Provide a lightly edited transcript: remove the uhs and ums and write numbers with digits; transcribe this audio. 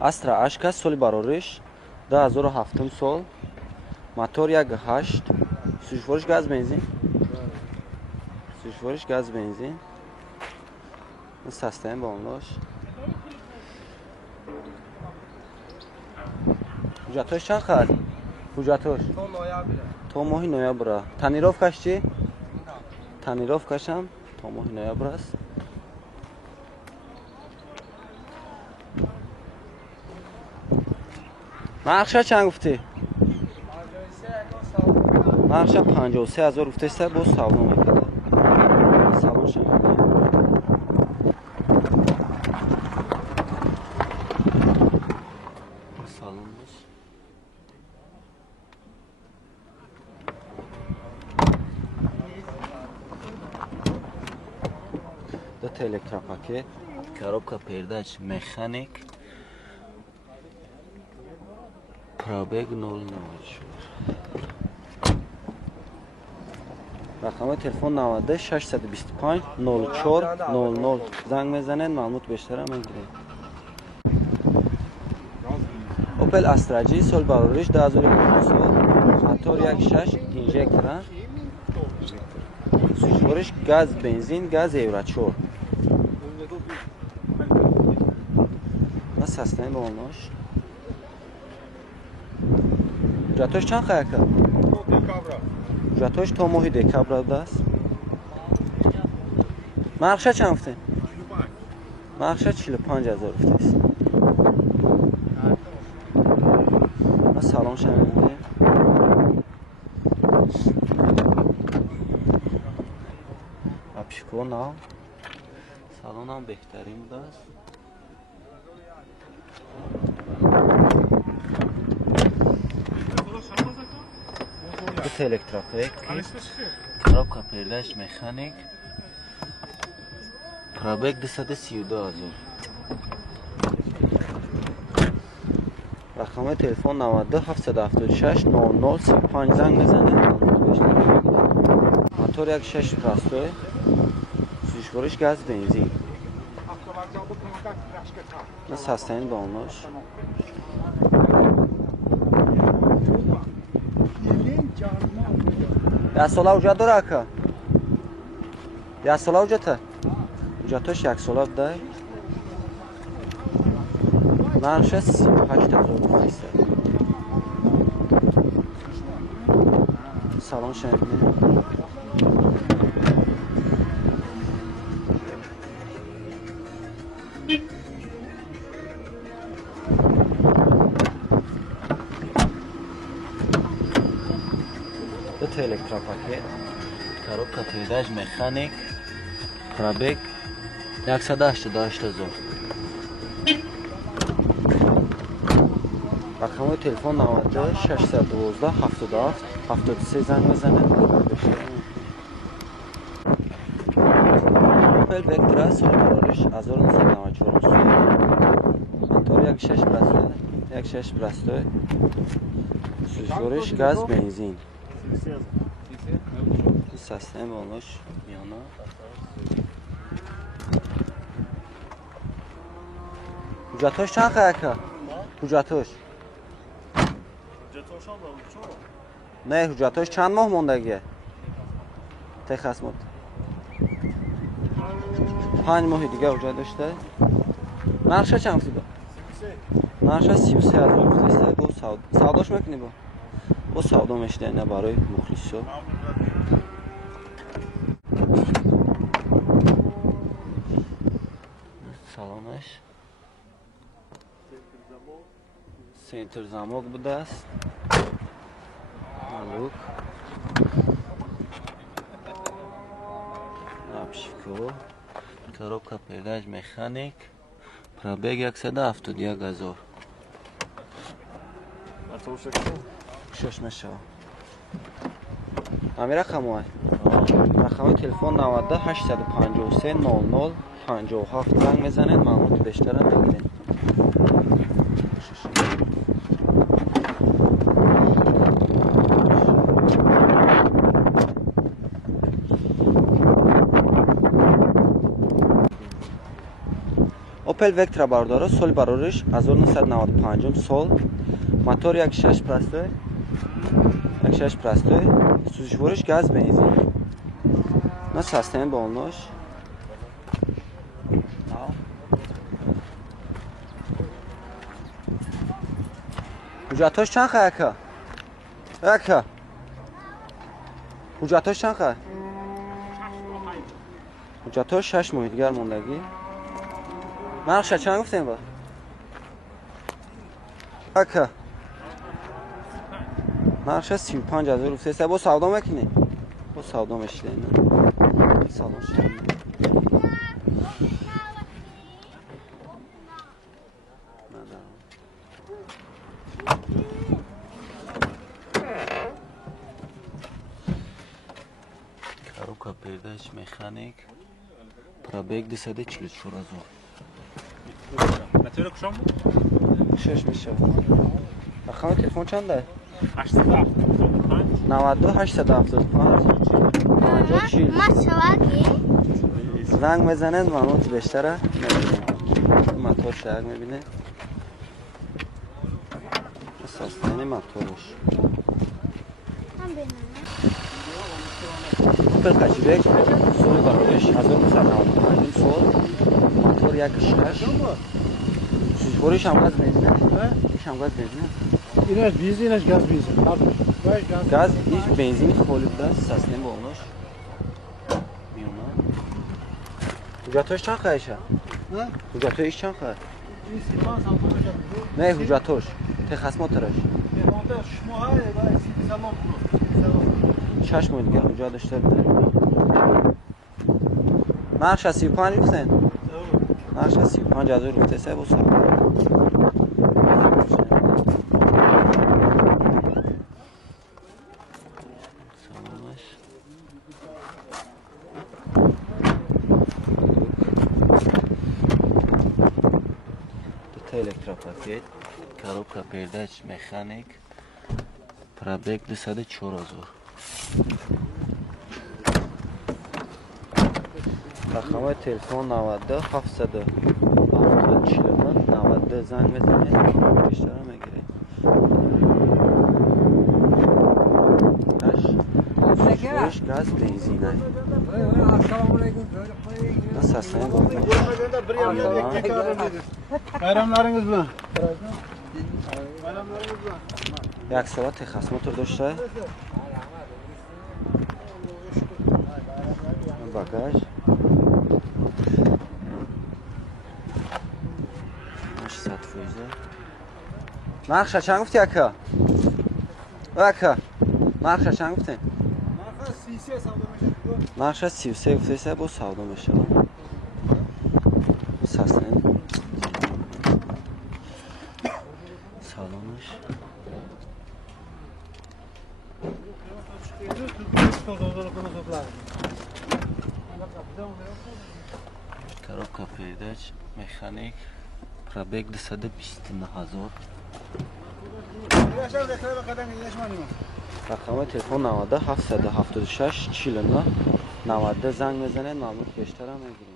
Astra Ashka соли барориш 2007 сол. Мотор 1.8. Сушвориш газ бензин. Сушвориш газ бензин. Состояние балонош. Hujjatosh chand qad? Hujjatosh to mohi noyabr. Tonirovkash chi? Tonirovkash ham to mohi noyabr ast. Narxsha chand gufti? Narxsha 53000 gufti sta bo savdo mekade. Salon shama. Salonmuş. Dört elektropaket, коробка передач механик, пробег 004. رقم تلفن 90 625 04 00 زنگ بزنید معلومات بیشتر هم میگیرید. اوپل استرا جی سال بارورش 2015 موتور 1.6 اینژکتور سوژورش گاز بنزین گاز یوراتور nasıl hastane olmuş? Hujjatosh chand qayerda? Hujjatosh to mohi dekabrda است. Narxsha chand gufti? Narxsha 45000 gufti است. Salon شنونده اپیکو نه سالن هم بهترین بوده است. دو الکتروپک коробка передач механик пробег 232000 رقم تلفن 92 776 0035 زنگ بزنید. موتور 1.6 پلاستوی سوژورش گاز بنزین nasıl hastane dolmuş? Ya sola uca doraka. Ya sola ucata. Hujjatosh yak sola bday. Narxsha 38000 است. Salon şenlikli. دو الکتروپاکت коробка передач механик пробег 188000 رقم تلفن 90 612 77 73 زنگ بزنید. اوپل وکترا سال بارورش 1994 موتور 1.6 پلاستوی 1.6 پلاستوی سوژورش گاز بنزین سیستم olmuş yana. Hujjatosh chand qayerda? Hujjatosh نه hujjatosh چند ماه موندگیه؟ تخص مد 5 ماه دیگه hujjat داشته. نقشه چند بود؟ نقشه 33000 گفته. با سوداش میکنی با سودا میشه نه برای مخلص salonش سنتر زاموک بوده است. مالوک اپشیکو коробка передач механик пробег 171000 شش میشه. همین رقمه. رقم تلفن 90 853 00 57 زنگ بزنید معلومات بیشتر هم بگیرید. Opel Vectra برداره سال برارش 1995 سال موتور 1.6 پلاستیک 1.6 پلاستیک سوزشورش گاز بنزین nasıl hastane olmuş Hücatoş çan xayaka Aka Hücatoş çan xay Hücatoş 6 ماه دیگر موندگی نقش چند گفتیم با اکا نقش 35000 روپیه با سودا میکنی با سودا میشه نه سلام Коробка передач механик пробег 244 000 Мотор кушам? 6 میشه رقم تلفن چنده 875 92 875 50 زنگ بزنن مانوت بیشتره موتور شاید میبینه اساساً موتورش Opel Hatchback سال برایش 1995 سال موتور 1.6 سوزشورش هم گاز بنزینه هم گاز بنزینه اینش بیز اینش گاز بیز گاز هیچ بنزینی خالی بوده سیستم باونش میونه حجتاش چند خواهشه؟ حجتاش چند خواه؟ نه حجتاش تخصماترش چشم دیگه اونجا داشته بوده نقش 35 نیستن نقش 35000 روپیه سه بو سال Elektropaket, коробка передач механик, пробег 204 000 رقم تلفن 92 774 92 زنگ بزنید بیشتر میگیره سوزشورش گاز بنزینه nasıl hastane bu? Bayramlarınız mı? یک ساعت خصمات رو داشته باگاژ ماش 100 فویزه نقشه چند گفتی اکا؟ اکا نقشه چند گفتی؟ نقشه 33 گفتی با سودا میشه سستن سلامش коробка передач механик пробег 229000 رقم تلفن 90 776 49 90 زنگ بزنید معلومات بیشتر هم میگیرید